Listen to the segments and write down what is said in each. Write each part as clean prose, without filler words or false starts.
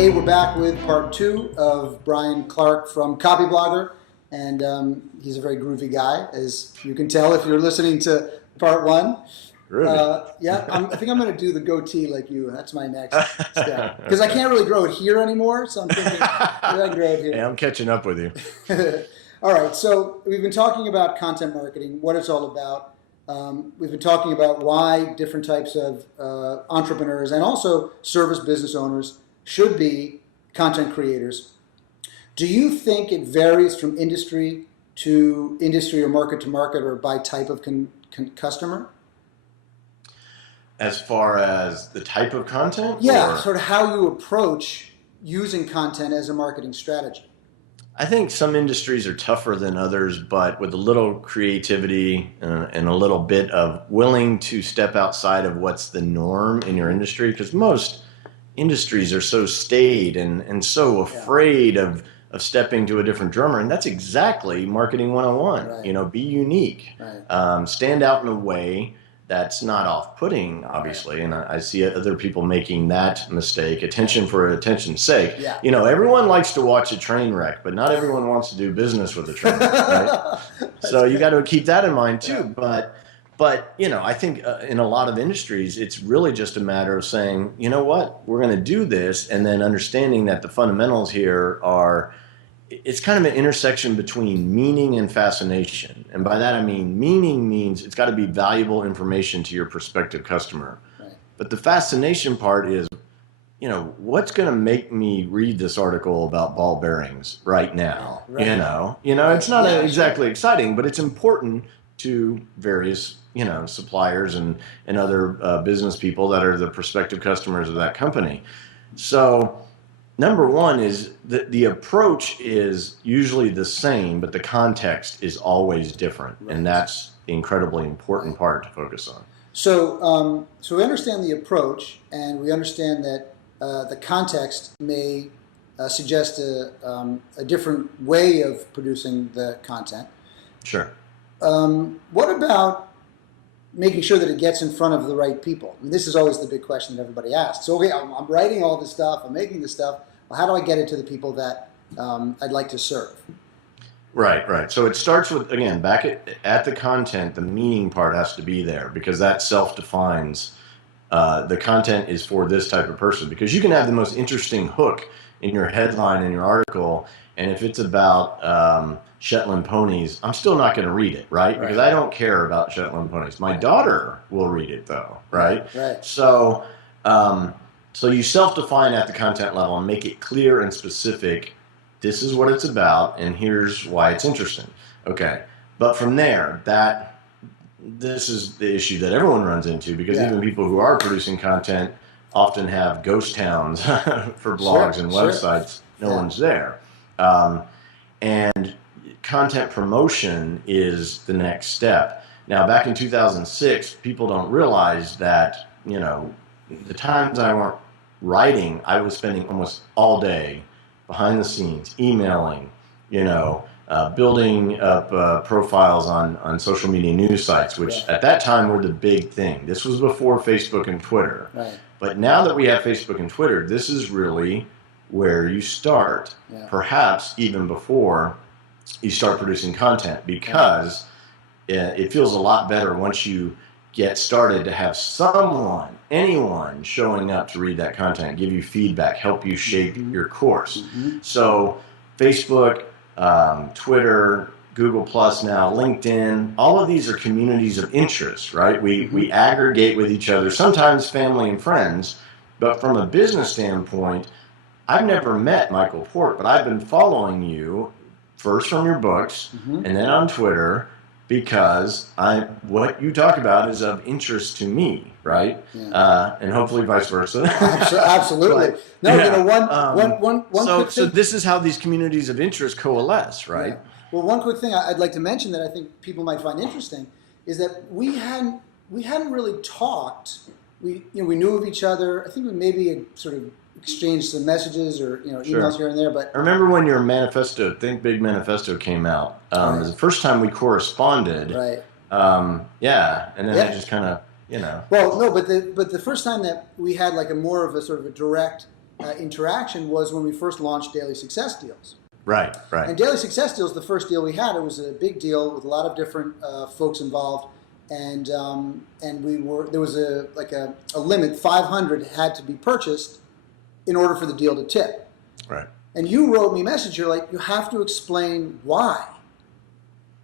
Hey, we're back with part 2 of Brian Clark from Copyblogger, and he's a very groovy guy, as you can tell if you're listening to part 1. Yeah, I think I'm going to do the goatee like you. That's my next step. Because I can't really grow it here anymore, so I'm thinking maybe I can grow it here. Hey, I'm catching up with you. All right, so we've been talking about content marketing, what it's all about. We've been talking about why different types of entrepreneurs and also service business owners should be content creators. Do you think it varies from industry to industry or market to market or by type of customer? As far as the type of content? Yeah, sort of how you approach using content as a marketing strategy. I think some industries are tougher than others, but with a little creativity and a little bit of willing to step outside of what's the norm in your industry, because most industries are so staid and so afraid of stepping to a different drummer, and that's exactly marketing 101. Right. You know, be unique, right. Stand out in a way that's not off-putting, obviously, and I see other people making that mistake, attention for attention's sake. Yeah. You know, everyone likes to watch a train wreck, but not everyone wants to do business with a train wreck, right? So you got to keep that in mind too. Yeah. But you know, I think in a lot of industries, it's really just a matter of saying, you know what, we're going to do this, and then understanding that the fundamentals here are, it's kind of an intersection between meaning and fascination. And by that I mean, meaning means it's got to be valuable information to your prospective customer. Right. But the fascination part is, you know, what's going to make me read this article about ball bearings right now? Right. You know, it's not exactly exciting, but it's important to various, you know, suppliers and other business people that are the prospective customers of that company. So number one is the approach is usually the same, but the context is always different. Right. And that's the incredibly important part to focus on. So so we understand the approach, and we understand that the context may suggest a different way of producing the content. Sure. What about making sure that it gets in front of the right people? I mean, this is always the big question that everybody asks. So, okay, I'm writing all this stuff, I'm making this stuff. Well, how do I get it to the people that I'd like to serve? Right. So it starts with, again, back at the content, the meaning part has to be there, because that self-defines the content is for this type of person. Because you can have the most interesting hook in your headline in your article, and if it's about Shetland ponies, I'm still not going to read it, right? Because I don't care about Shetland ponies. My daughter will read it, though, right? Right. So, so you self-define at the content level and make it clear and specific. This is what it's about, and here's why it's interesting. Okay, but from there, this is the issue that everyone runs into, because even people who are producing content often have ghost towns for blogs and websites. No one's there. And content promotion is the next step. Now, back in 2006, people don't realize that, you know, the times I weren't writing, I was spending almost all day behind the scenes, emailing, you know, building up profiles on social media news sites, which at that time were the big thing. This was before Facebook and Twitter. Right. But now that we have Facebook and Twitter, this is really where you start, perhaps even before you start producing content, because it feels a lot better once you get started to have someone, anyone showing up to read that content, give you feedback, help you shape your course. So Facebook, Twitter, Google Plus now, LinkedIn, all of these are communities of interest, right? We aggregate with each other, sometimes family and friends, but from a business standpoint, I've never met Michael Port, but I've been following you first from your books and then on Twitter, because what you talk about is of interest to me, right? And hopefully vice versa. Absolutely. One quick thing. So this is how these communities of interest coalesce, right? Yeah. Well, one quick thing I'd like to mention that I think people might find interesting is that we hadn't really talked. We knew of each other. I think we maybe had sort of exchanged some messages or emails here and there. But I remember when your manifesto, Think Big manifesto, came out. It was the first time we corresponded. Right. And then I just kind of, Well, no, but the first time that we had like a more of a sort of a direct interaction was when we first launched Daily Success Deals. Right, right. And Daily Success Deals, the first deal we had, it was a big deal with a lot of different folks involved, and there was a limit. 500 had to be purchased in order for the deal to tip. Right. And you wrote me a message. You're like, you have to explain why.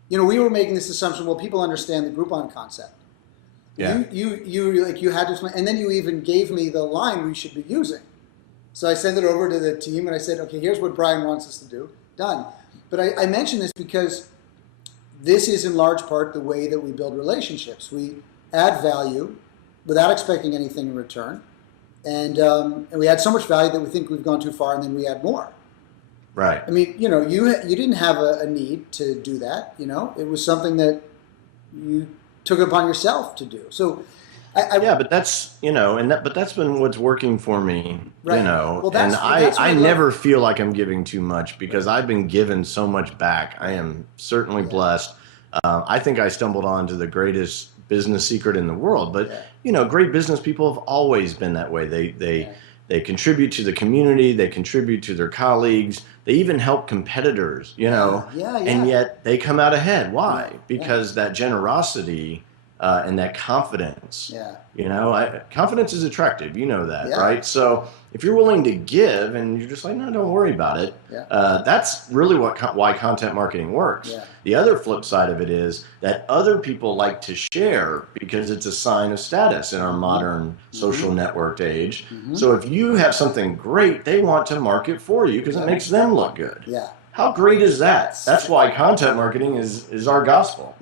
You know, we were making this assumption. Well, people understand the Groupon concept. Yeah. You had to explain, and then you even gave me the line we should be using. So I sent it over to the team, and I said, okay, here's what Brian wants us to do. Done. But I mention this because this is in large part the way that we build relationships. We add value without expecting anything in return. And we add so much value that we think we've gone too far, and then we add more. Right. I mean, you know, you didn't have a need to do that. You know, it was something that you took it upon yourself to do. So, but that's, you know, but that's been what's working for me, right. You know, well, and I love. never feel like I'm giving too much because I've been given so much back. I am certainly blessed. I think I stumbled onto the greatest business secret in the world, but you know, great business people have always been that way. They contribute to the community, they contribute to their colleagues, they even help competitors, you know, and yet they come out ahead. Why? Because that generosity and that confidence, you know, confidence is attractive, you know that, right? So if you're willing to give and you're just like, no, don't worry about it, that's really why content marketing works. The other flip side of it is that other people like to share because it's a sign of status in our modern social networked age. So if you have something great, they want to market for you because it makes them look good. How great is that? That's why content marketing is our gospel.